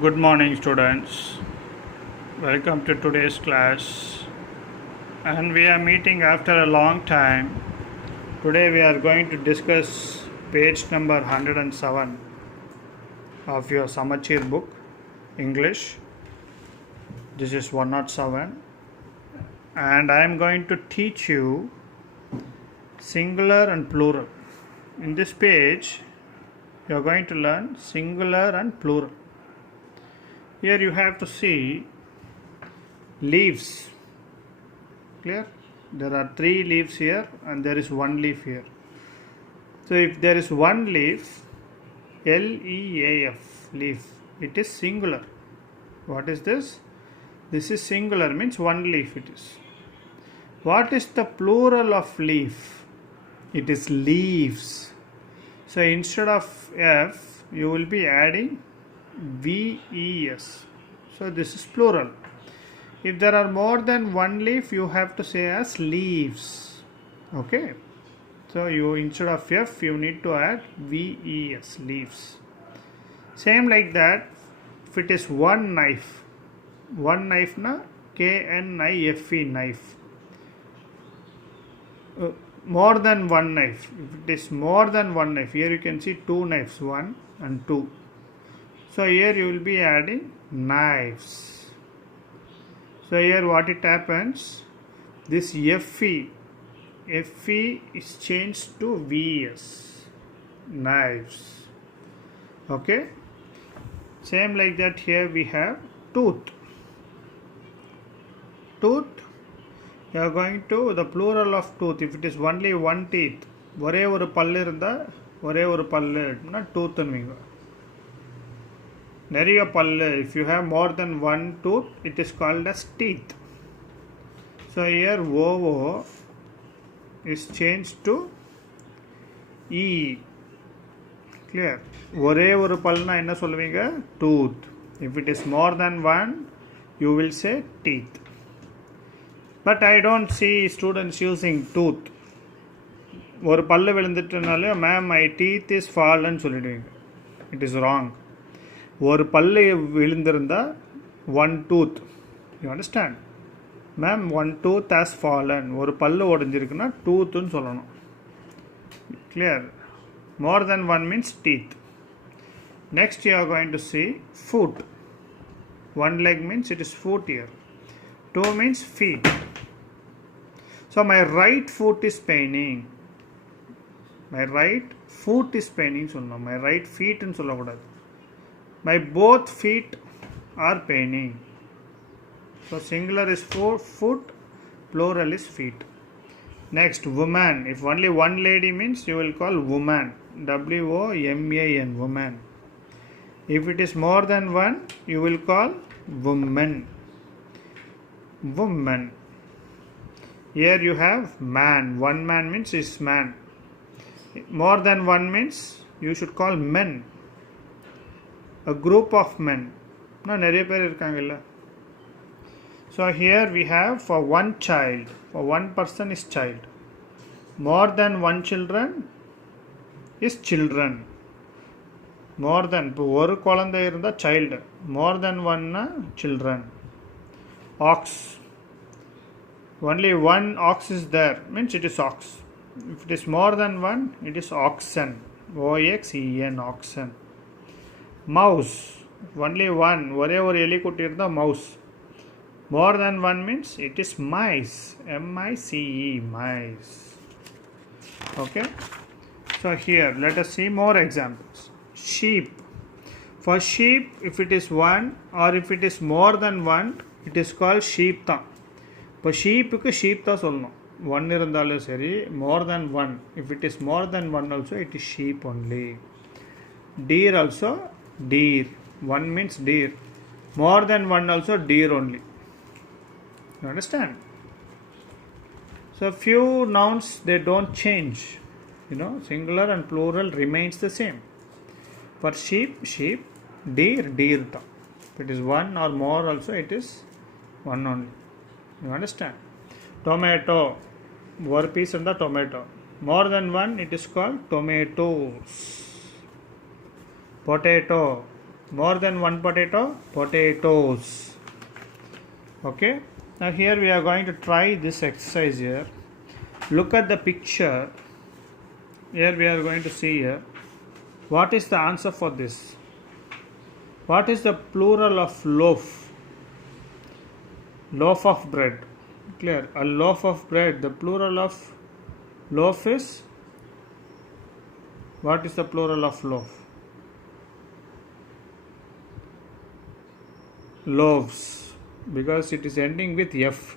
Good morning, students. Welcome to today's class. And we are meeting after a long time. Today, we are going to discuss page number 107 of your Samachir book, English. This is 107. And I am going to teach you singular and plural. In this page, you are going to learn singular and plural. Here you have to see leaves. Clear? There are 3 leaves here and there is 1 leaf here. So if there is 1 leaf, L-E-A-F, leaf, it is singular. What is this? This is singular, means 1 leaf it is. What is the plural of leaf? It is leaves. So instead of F, you will be adding VES. So this is plural. If there are more than 1 leaf, you have to say as leaves. Okay. So you instead of F, you need to add VES, leaves. Same like that, if it is 1 knife na K-N-I-F-E, knife. More than 1 knife. If it is more than 1 knife, here you can see 2 knives, 1 and 2. So here you will be adding knives. So here what it happens, this FE is changed to VS, knives. Okay. Same like that, here we have tooth. Tooth, you are going to the plural of tooth. If it is only 1 teeth, ஒரே ஒரு பல்லு இருந்தா ஒரே ஒரு பல்லு னா tooth. நிறைய பல்லு, if you have more than 1 tooth, it is called as teeth. So here OO is changed to E. Clear? ஒரே ஒரு பல்லுனா என்ன சொல்லுவீங்க? Tooth. If it is more than 1, you will say teeth. But I don't see students using tooth. ஒரு பல்லு விழுந்துட்டனாலே ma'am my teeth is fallen சொல்லிடுவீங்க. It is wrong. ஒரு பல்லு விழுந்திருந்தா 1 tooth. You understand? Ma'am, 1 tooth has fallen. ஒரு பல்லு உடைஞ்சிருக்குன்னா tooth ன்னு சொல்லணும். Clear? More than 1 means teeth. Next you are going to see foot. 1 leg means it is foot here. 2 means feet. So my right foot is paining. My right foot is paining சொல்லணும். My right feet ன்னு சொல்லக்கூடாது. My both feet are paining. So singular is foot, plural is feet. Next, woman. If only 1 lady means you will call woman. W-O-M-A-N, woman. If it is more than 1, you will call woman. Woman. Here you have man. 1 man means is man. More than 1 means you should call men. A group of men. நிறைய பேர் இருக்காங்கல்ல. So here we have for 1 child. For 1 person is child. More than 1 children is children. More than இப்போ ஒரு குழந்தை இருந்தா child. More than 1 na children. Ox. Only 1 ox is there means it is ox. If it is more than 1, it is oxen. O-X-E-N, oxen. Mouse. Only 1. ஒரே ஒரு எலிக்குட்டி இருந்தா mouse. More than 1 means it is mice. M-I-C-E, mice. Okay. So here let us see more examples. Sheep. For sheep, if it is 1 or if it is more than 1, it is called sheep தான். இப்போ ஷீப்புக்கு sheep தான் சொல்லணும். 1 இருந்தாலும் சரி, more than 1. If it is more than 1 also, it is sheep only. Deer also, deer. 1 means deer. More than 1 also, deer only. You understand? So few nouns, they don't change. Singular and plural remains the same. For sheep, sheep. Deer, deer. If it is 1 or more also, it is 1 only. You understand? Tomato. 1 piece and the tomato. More than 1, it is called tomatoes. Potato. More than one potato, potatoes. Okay. Now here we are going to try this exercise here. Look at the picture. Here we are going to see here. What is the answer for this? What is the plural of loaf? Loaf of bread. Clear. A loaf of bread. The plural of loaf is? What is the plural of loaf? Loaves. Because it is ending with F.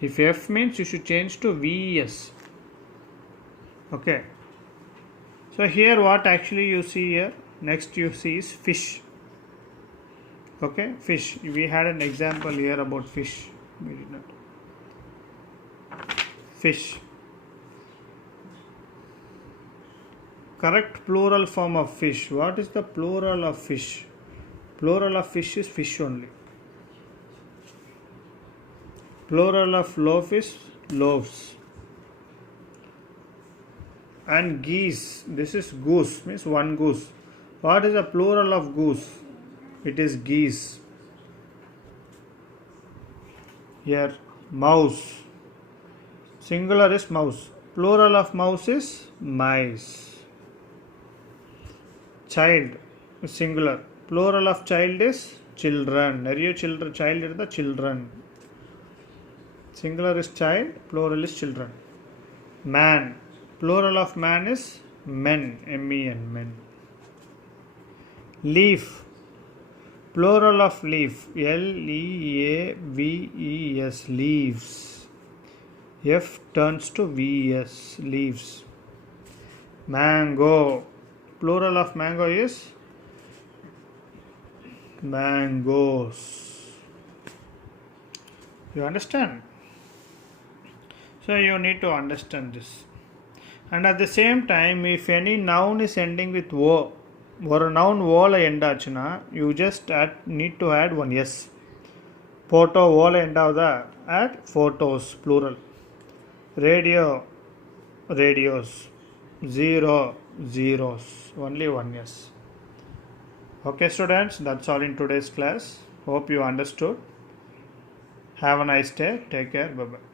If F means, you should change to VS. Okay. So here what actually you see here, next you see is fish. Okay, fish. We had an example here about fish. We did not. Fish. Correct plural form of fish. What is the plural of fish? Plural of fish is fish only. Plural of loaf is loaves. And geese, this is goose, means one goose. What is the plural of goose? It is geese. Here, mouse. Singular is mouse. Plural of mouse is mice. Child, singular. Plural of child is children. Child is the children. Singular is child, plural is children. Man. Plural of man is men, M-E-N, men. Leaf. Plural of leaf, L-E-A-V-E-S, leaves. F turns to V-S, leaves. Mango. Plural of mango is mangoes. You understand? So you need to understand this. And at the same time, if any noun is ending with O, or a noun O end achuna, you just need to add one S. Photo O end avada, add photos, plural. Radio, radios. Zero, zeros. Only one S. Okay students, that's all in today's class. Hope you understood. Have a nice day. Take care. Bye bye.